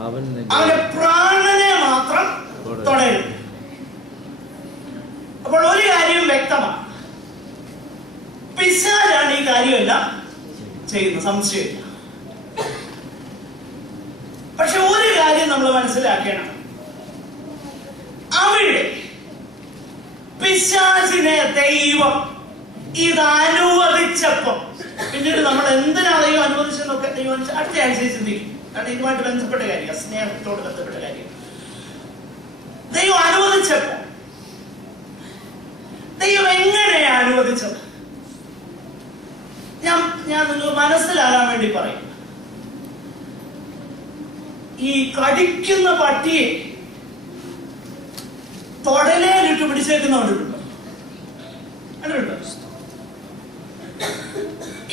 അവന്റെ പ്രാണനെ മാത്രം തൊടരുത്. അപ്പോൾ ഒരു കാര്യം വ്യക്തമാണ്, പിശാചാണ് ഈ കാര്യമെല്ലാം ചെയ്യുന്നത്, സംശയമില്ല. പക്ഷെ ഒരു കാര്യം നമ്മൾ മനസ്സിലാക്കണം, അവിടെ പിശാചിനെ ദൈവം ഇത് അനുവദിച്ചപ്പോ, പിന്നീട് നമ്മൾ എന്തിനാ ദൈവം അനുവദിച്ചെന്നൊക്കെ ദൈവം അടുത്ത ആഴ്ച ചിന്തിക്കും. കാരണം ഇതുമായിട്ട് ബന്ധപ്പെട്ട കാര്യം, സ്നേഹത്തോട് ബന്ധപ്പെട്ട കാര്യം. ദൈവം അനുവദിച്ചപ്പോ ദൈവം എങ്ങനെയാ അനുവദിച്ചത്? ഞാൻ നിങ്ങൾ മനസ്സിലാകാൻ വേണ്ടി പറയും. ഈ കടിക്കുന്ന പട്ടിയെ തൊടലേലിട്ട് പിടിച്ചേക്കുന്നവരുണ്ടോ?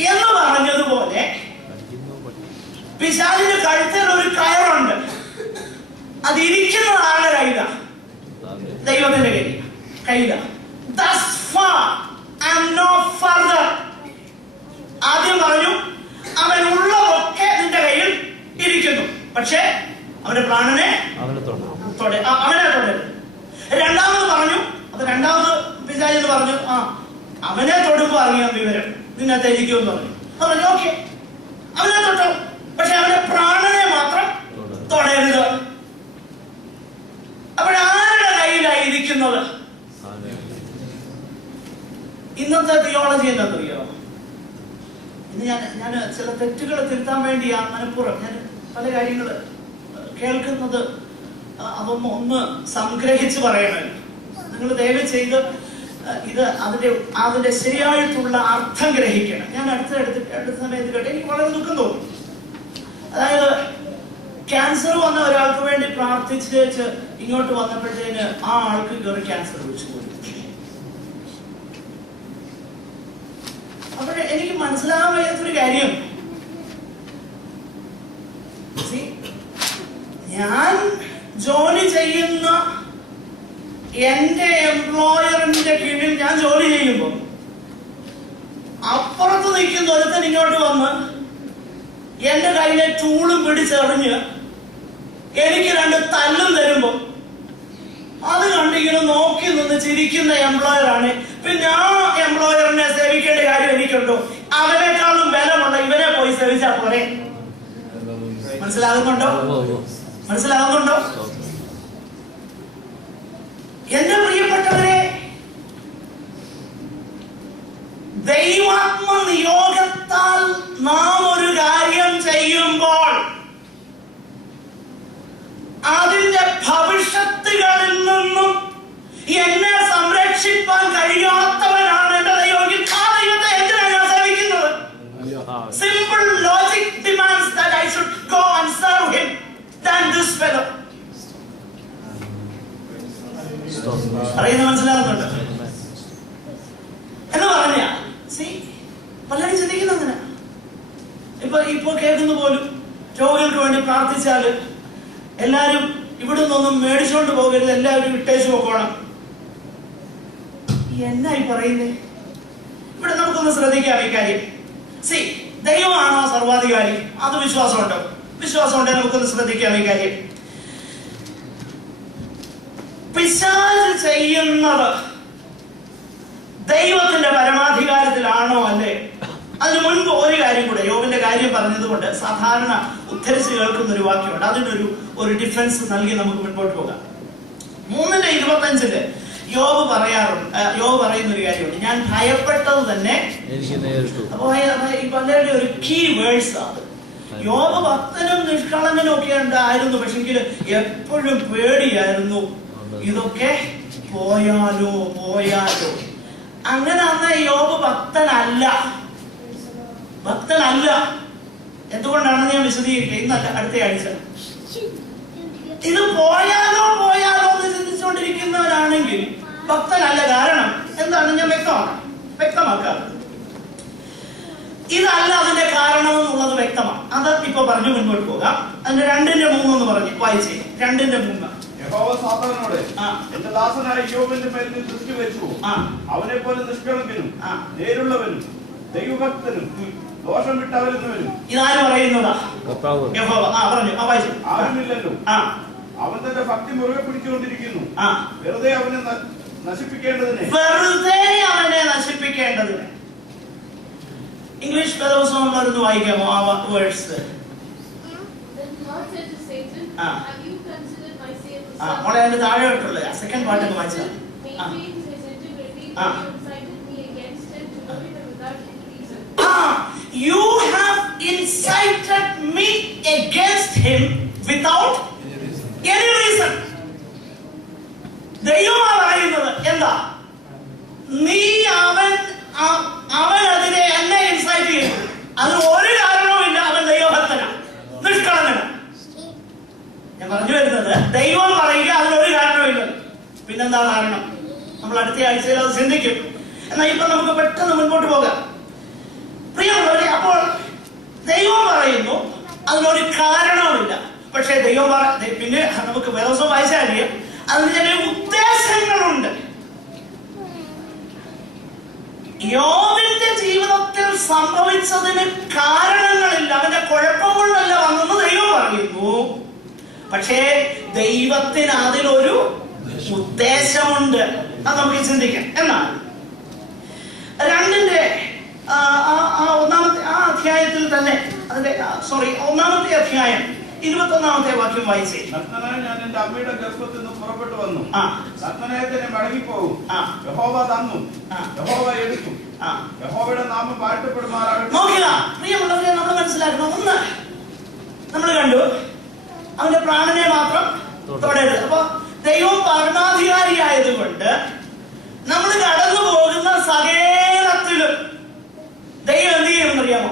എന്ന് പറഞ്ഞതുപോലെ പിശാചിന്റെ കഴുത്തിൽ ഒരു കയറുണ്ട്, അതിരിക്കുന്നത് ആളുടെ കയ്യില, ദൈവത്തിന്റെ കയ്യില. Thus far and no further. ആദ്യം പറഞ്ഞു അവനുള്ളതൊക്കെ നിന്റെ കയ്യിൽ ഇരിക്കുന്നു, പക്ഷെ അവന്റെ പ്രാണനെ അവനെ തൊടരുത്. രണ്ടാമത് പറഞ്ഞു, അത് രണ്ടാമത് പിശാച് പറഞ്ഞു, അവനെ തൊടുമ്പോ അറിയാം വിവരം, നിന്നത്തെ ഇരിക്കുമെന്ന് പറഞ്ഞു. പറഞ്ഞു ഓക്കെ, അവനെ തൊട്ടോ, പക്ഷെ അവന്റെ പ്രാണനെ മാത്രം തൊടരുത്. അപ്പോഴാരുടെ കയ്യിലായി ഇരിക്കുന്നത്? ഇന്നത്തെ തിയോളജി എന്താണെന്നറിയോ? ഇന്ന് ഞാൻ ചില തെറ്റുകൾ തിരുത്താൻ വേണ്ടിയാണ് മനഃപൂർവ്വം ഞാൻ പല കാര്യങ്ങൾ കേൾക്കുന്നത്, അതൊന്നും ഒന്ന് സംഗ്രഹിച്ച് പറയണമല്ലോ. നിങ്ങൾ ദയവ് ചെയ്ത് ഇത് അതിന്റെ ശരിയായിട്ടുള്ള അർത്ഥം ഗ്രഹിക്കണം. ഞാൻ അടുത്ത സമയത്ത് കേട്ട് എനിക്ക് വളരെ ദുഃഖം തോന്നി. അതായത് ക്യാൻസർ വന്ന ഒരാൾക്ക് വേണ്ടി പ്രാർത്ഥിച്ച് ഇങ്ങോട്ട് വന്നപ്പോഴത്തേന് ആ ആൾക്ക് കയറി ക്യാൻസർ വിളിച്ചു പോയി. അപ്പോൾ എനിക്ക് മനസ്സിലാകാൻ വയ്യാത്തൊരു കാര്യം, ഞാൻ ജോലി ചെയ്യുന്ന എന്റെ എംപ്ലോയറിന്റെ കീഴിൽ ഞാൻ ജോലി ചെയ്യുമ്പോൾ അപ്പുറത്ത് നിൽക്കുന്ന ഒരുത്തൻ ഇങ്ങോട്ട് വന്ന് എന്റെ കയ്യിലെ ടൂളും പിടിച്ചെറിഞ്ഞ് എനിക്ക് രണ്ട് തല്ലും തരുമ്പോ അത് കണ്ടിങ്ങനെ നോക്കി നിന്ന് ചിരിക്കുന്ന എംപ്ലോയറാണ്. പിന്നെ ആ എംപ്ലോയറിനെ സേവിക്കേണ്ട കാര്യം എനിക്കുണ്ടോ? അവനേക്കാളും ബലമുള്ള ഇവനെ പോയി സേവിച്ചാ പോരെ. മനസ്സിലാകുന്നുണ്ടോ? എന്റെ പ്രിയപ്പെട്ടവരെ, ദൈവാത്മ നിയോഗത്താൽ നാം ഒരു കാര്യം ചെയ്യുമ്പോൾ അതിന്റെ ഭവിഷ്യത്തുകളിൽ നിന്നും എന്നെ സംരക്ഷിക്കാൻ കഴിയാത്തവനാണ് എന്റെ ദൈവം. ആ ദൈവത്തെ എന്തിനാണ് ഞാൻ സേവിക്കുന്നത്? Simple logic demands that I should go and serve him than this fellow. മനസ്സിലാകുന്നുണ്ട് എന്ന് പറഞ്ഞ പലരും ചിന്തിക്കുന്ന അങ്ങനെ. ഇപ്പൊ കേൾക്കുന്ന പോലും രോഗികൾക്ക് വേണ്ടി പ്രാർത്ഥിച്ചാല് എല്ലാരും ഇവിടെ നിന്നൊന്നും മേടിച്ചോണ്ട് പോകരുത്, എല്ലാവരും വിട്ടേച്ചു പോകണം. എന്നായി പറയുന്നേ? ഇവിടെ നമുക്കൊന്ന് ശ്രദ്ധിക്കാം ഈ കാര്യം. ദൈവമാണോ സർവാധികാരി? അത് വിശ്വാസമുണ്ടോ? വിശ്വാസമുണ്ടോ? നമുക്കൊന്ന് ശ്രദ്ധിക്കാം ഈ കാര്യം. പിശാച് ചെയ്യുന്നത് ദൈവത്തിന്റെ പരമാധികാരത്തിലാണോ അല്ലേ? അതിനു മുൻപ് ഒരു കാര്യം കൂടെ, യോബിന്റെ കാര്യം പറഞ്ഞതുകൊണ്ട് സാധാരണ ഉദ്ധരിച്ച് കേൾക്കുന്ന ഒരു വാക്യമുണ്ട്. അതിനൊരു ഡിഫറൻസ് നൽകി നമുക്ക് മുൻപോട്ട് പോകാം. 3:25 യോബ് പറയുന്ന ഒരു കാര്യമുണ്ട്, ഞാൻ ഭയപ്പെട്ടത് തന്നെ. അപ്പൊ പലരുടെ ഒരു കീ വേഴ്സ് ആണ്. യോബ് ഭക്തനും നിഷ്കളങ്കനും ഒക്കെ ഉണ്ടായിരുന്നു, പക്ഷെങ്കിൽ എപ്പോഴും പേടിയായിരുന്നു, ഇതൊക്കെ പോയാലോ. അങ്ങനെ അന്ന് യോബ് ഭക്തനല്ല. എന്തുകൊണ്ടാണെന്ന് ഞാൻ വിശദീകരിക്കുക ഇന്നല്ല, അടുത്ത ആഴ്ച. ഇത് പോയാലോ എന്ന് ചിന്തിച്ചുകൊണ്ടിരിക്കുന്നവരാണെങ്കിൽ ഭക്തനല്ല. കാരണം എന്താണ് ഞാൻ വ്യക്തമാക്കാം. ഇതല്ല അതിന്റെ കാരണം എന്നുള്ളത് വ്യക്തമാണ്. അത് ഇപ്പൊ പറഞ്ഞു മുൻപോട്ട് പോകാം. അതിന്റെ 2:3 എന്ന് പറഞ്ഞു വായിച്ചേ. 2:3 യഹോവ സാത്താനോട്, എന്റെ ദാസനായ യോബിന്റെ മേൽ ദൃഷ്ടി വെച്ചു, അവനെ പോലെ നിഷ്കളങ്കനും നേരുള്ളവനും ദൈവഭക്തനും ദോഷം വിട്ടവരെന്ന് വരും. ഇതാര് പറയുന്നതാ? യഹോവ. പറഞ്ഞു. വായിച്ചു. ആരുമില്ലല്ലോ. അവൻ തന്റെ ഭക്തി മുറുകെ പിടിച്ചുകൊണ്ടിരിക്കുന്നു. വെറുതെ അവനെ നശിപ്പിക്കേണ്ടതിന്. ഇംഗ്ലീഷ് വേദപുസ്തകം വായിക്കാമോ ആ വേഴ്സ്? മോളെ അതിന്റെ താഴെ ഇട്ടുള്ളത് സെക്കൻഡ് പാർട്ട് വായിച്ചാൽ. You have incited me against him without any reason. ദൈവമാ പറയുന്നത് എന്താ? നീ അവൻ അതിനെ എന്നെ ഇൻസൈറ്റ് ചെയ്തു. അത് ഒരു കാരണവുമില്ല. അവൻ ദൈവഭക്തനാണ്, നിഷ്കളങ്കനാണ്. ഞാൻ പറഞ്ഞു വരുന്നത് ദൈവം പറയുക അതിനൊരു കാരണവുമില്ല. പിന്നെന്താ കാരണം? നമ്മൾ അടുത്ത ആഴ്ചയിൽ അത് ചിന്തിക്കും. എന്നാൽ ഇപ്പൊ നമുക്ക് പെട്ടെന്ന് മുൻപോട്ട് പോകാം. പ്രിയമുള്ളവരെ, അപ്പോൾ ദൈവം പറയുന്നു അതിനൊരു കാരണവുമില്ല. പക്ഷെ ദൈവം പിന്നെ നമുക്ക് വേദപുസ്തകം വായിച്ചാൽ അറിയാം അതിന് ചില ഉദ്ദേശങ്ങളുണ്ട്. യോബിന്റെ ജീവിതത്തിൽ സംഭവിച്ചതിന് കാരണങ്ങളില്ല. അവന്റെ കുഴപ്പം കൊണ്ടല്ല വന്നെന്ന് ദൈവം പറയുന്നു. പക്ഷേ ദൈവത്തിന് അതിലൊരു ഉദ്ദേശമുണ്ട്. അത് നമുക്ക് ചിന്തിക്കാം. എന്നാൽ രണ്ടിന്റെ ഒന്നാമത്തെ അധ്യായത്തിൽ തന്നെ ഒന്നാമത്തെ അധ്യായം 21-ാമത്തെ വാക്യം വായിച്ചേ. നഗ്നനായ ഞാൻ എന്റെ അമ്മയുടെ ഗർഭത്തിൽ നിന്ന് പുറപ്പെട്ടു വന്നു. നഗ്നനായ തന്നെ മടങ്ങിപ്പോകും. യഹോവ തന്നു, യഹോവ എടുത്തു, യഹോവയുടെ നാമം വാഴ്ത്തപ്പെടുമാറാകട്ടെ. നോക്കുക പ്രിയമുള്ളവരെ, നമ്മൾ മനസ്സിലാക്കണം. ഒന്ന് നമ്മൾ കണ്ടു അവന്റെ പ്രാണനെ മാത്രം തൊടരുത്. അപ്പൊ ദൈവം ഭരണാധികാരിയായതുകൊണ്ട് നമ്മൾ കടന്നു പോകുന്ന സകലത്തിലും ദൈവം എന്ത് ചെയ്യുമെന്നറിയാമോ?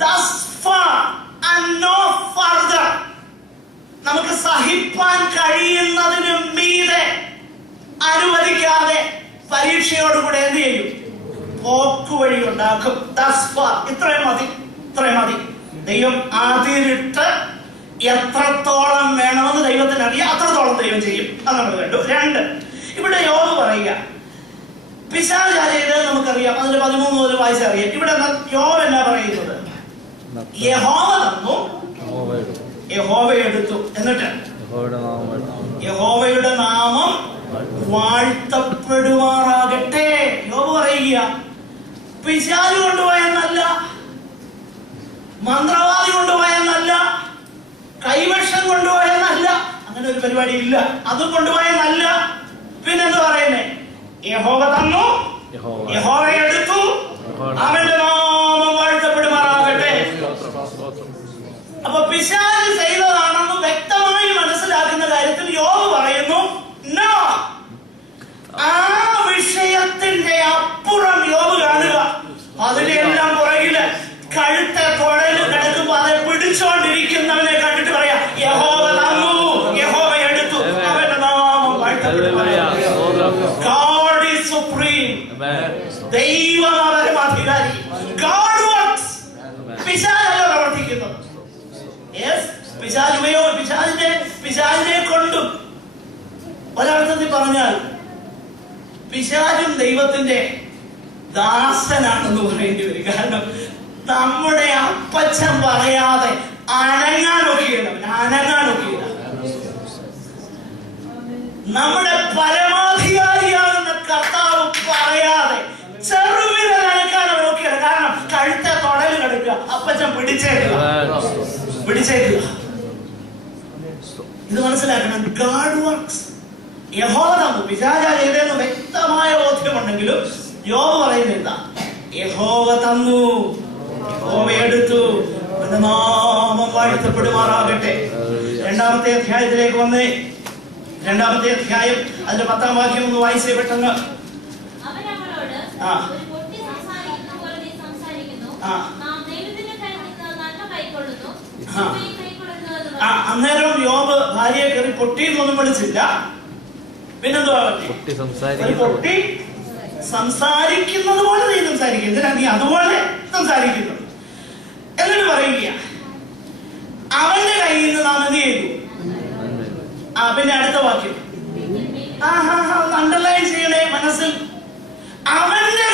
Thus far and no further. നമുക്ക് സഹിപ്പാൻ കഴിയുന്നതിന് മീതെ അനുവദിക്കാതെ പരീക്ഷയോടുകൂടെ എന്ത് ചെയ്യും? പോക്കുവഴി ഉണ്ടാക്കും. Thus far, ഇത്രയും മതി. ദൈവം അതിരിട്ട് എത്രത്തോളം വേണമെന്ന് ദൈവത്തിന് അറിയാം. അത്രത്തോളം ദൈവം ചെയ്യും. അത് നമ്മൾ കണ്ടു. രണ്ട്, ഇവിടെ യോബ് പറയുക പിശാചാരയത് നമുക്കറിയാം. അതിന്റെ 13 മുതൽ വായിച്ചറിയാം. ഇവിടെ യോബ് എന്നാ പറയുന്നത്? യഹോവ തന്നു, യഹോവ എടുത്തു, എന്നിട്ട് യഹോവയുടെ നാമം വാഴ്ത്തപ്പെടുമാറാകട്ടെ. യോബ് പറയുക പിശാച് കൊണ്ടുപോയെന്നല്ല, മന്ത്രവാദി കൊണ്ടുപോയെന്നല്ല, കൈവശം കൊണ്ടുപോയെന്നല്ല, അങ്ങനെ ഒരു പരിപാടി ഇല്ല. അത് കൊണ്ടുപോയെന്നല്ല. പിന്നെന്താ പറയുന്നേ? യഹോവ തന്നു, യഹോവ എടുത്തു, അവന്റെ നാമം വാഴ്ത്തപ്പെടുമാറാകട്ടെ. അപ്പൊ പിശാച് ചെയ്തതാണെന്ന് വ്യക്തമായി മനസ്സിലാക്കുന്ന കാര്യത്തിൽ യോബ് പറയുന്നു നോ. ആ വിഷയത്തിന്റെ അപ്പുറം യോബ് കാണുക. അതിനെല്ലാം പുറകില് കഴുത്തെ തൊടല് കിടക്കുമ്പോ അതെ പിടിച്ചോണ്ടിരിക്കുന്നവനെ കണ്ടിട്ട് പറയാം യഹോവ തന്നു, യഹോവ എടുത്തു, അവന്റെ നാമം വാഴ്ത്തപ്പെടുമാറാകട്ടെ. God is supreme. ദൈവം പരമാധികാരി. God works. പിശാചല്ല പ്രവർത്തിക്കുന്നത്. പിശാചിനെ കൊണ്ടും ഒരർത്ഥത്തിൽ പറഞ്ഞാൽ പിശാചും ദൈവത്തിന്റെ ദാസനാണെന്ന് പറയേണ്ടി വരും. കാരണം നമ്മുടെ അപ്പച്ചൻ പറയാതെ അനങ്ങാനൊക്കെയാണ്. നമ്മുടെ പരമാധികാരിയാകുന്ന കർത്താവ് പറയാതെ ചെറുവിരൽ അനക്കാൻ അവരൊക്കെയാണ്. കാരണം കഴുത്തെ തൊടല് കിടക്കുക, അപ്പച്ചൻ പിടിച്ചേക്കുക. ഇത് മനസ്സിലാക്കണം. God works. യഹോവ തന്നു, പിശാച ചെയ്തെന്ന് വ്യക്തമായ ബോധ്യമുണ്ടെങ്കിലും യോബ് പറയുന്നില്ല. യഹോവ തന്നു, യഹോവ എടുത്തു, അവന്റെ നാമം വാഴ്ത്തപ്പെടുമാറാകട്ടെ. 2-ാമത്തെ അധ്യായത്തിലേക്ക് വന്നേ. 2-ാമത്തെ അധ്യായം അതിന്റെ 10-ാം വാക്യം ഒന്ന് വായിച്ചേ പെട്ടെന്ന്. അന്നേരം യോബ് ഭാര്യയെ കയറി പൊട്ടിയെന്നൊന്നും വിളിച്ചില്ല. പിന്നെന്തുവാ പൊട്ടി സംസാരിക്കുന്നത് പോലെ നീ സംസാരിക്കും. എന്തിനാ നീ അതുപോലെ സംസാരിക്കുന്നത്? എന്നിട്ട് പറയുക അവന്റെ കയ്യിൽ നിന്ന് നാം എന്ത് ചെയ്തു? പിന്നെ അടുത്ത വാക്യം അണ്ടർലൈൻ ചെയ്യണേ മനസ്സിൽ. അവന്റെ